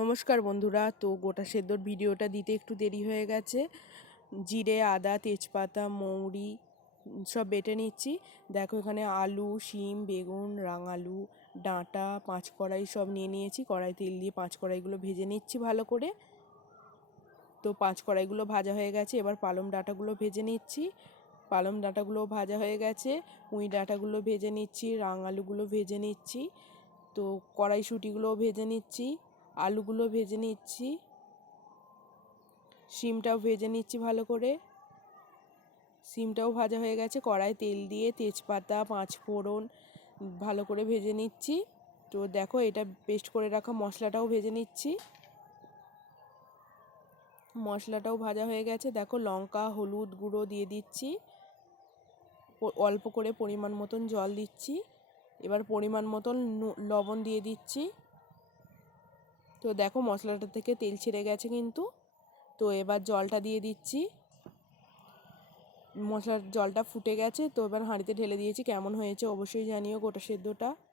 নমস্কার বন্ধুরা। তো গোটা সেদ্ধর ভিডিওটা দিতে একটু দেরি হয়ে গেছে। জিরে, আদা, তেজপাতা, মৌরি সব বেটে নিচ্ছি। দেখো এখানে আলু, শিম, বেগুন, রাঙালু, ডাঁটা, পাঁচ কড়াই সব নিয়ে নিয়েছি। কড়াই তেল দিয়ে পাঁচ কড়াইগুলো ভেজে নিচ্ছি ভালো করে। তো পাঁচ কড়াইগুলো ভাজা হয়ে গেছে, এবার পালং ডাঁটাগুলো ভেজে নিচ্ছি। পালং ডাঁটাগুলো ভাজা হয়ে গেছে, পুঁই ডাঁটাগুলো ভেজে নিচ্ছি, রাঙালুগুলো ভেজে নিচ্ছি। তো কড়াইশুঁটিগুলোও ভেজে নিচ্ছি, আলুগুলো ভেজে নিচ্ছি, শিমটাও ভেজে নিচ্ছি ভালো করে। শিমটাও ভাজা হয়ে গেছে, কড়াই তেল দিয়ে তেজপাতা, পাঁচ ফোড়ন ভালো করে ভেজে নিচ্ছি। তো দেখো এটা পেস্ট করে রাখা মশলাটাও ভেজে নিচ্ছি। মশলাটাও ভাজা হয়ে গেছে, দেখো লঙ্কা, হলুদ গুঁড়ো দিয়ে দিচ্ছি, অল্প করে পরিমাণ মতন জল দিচ্ছি। এবার পরিমাণ মতন লবণ দিয়ে দিচ্ছি। তো দেখো মশলাটা থেকে তেল ছেড়ে গেছে কিন্তু। তো এবার জলটা দিয়ে দিচ্ছি। মশলার জলটা ফুটে গেছে, তো এবার হাঁড়িতে ঢেলে দিয়েছি। কেমন হয়েছে অবশ্যই জানিও গোটা সেদ্ধটা।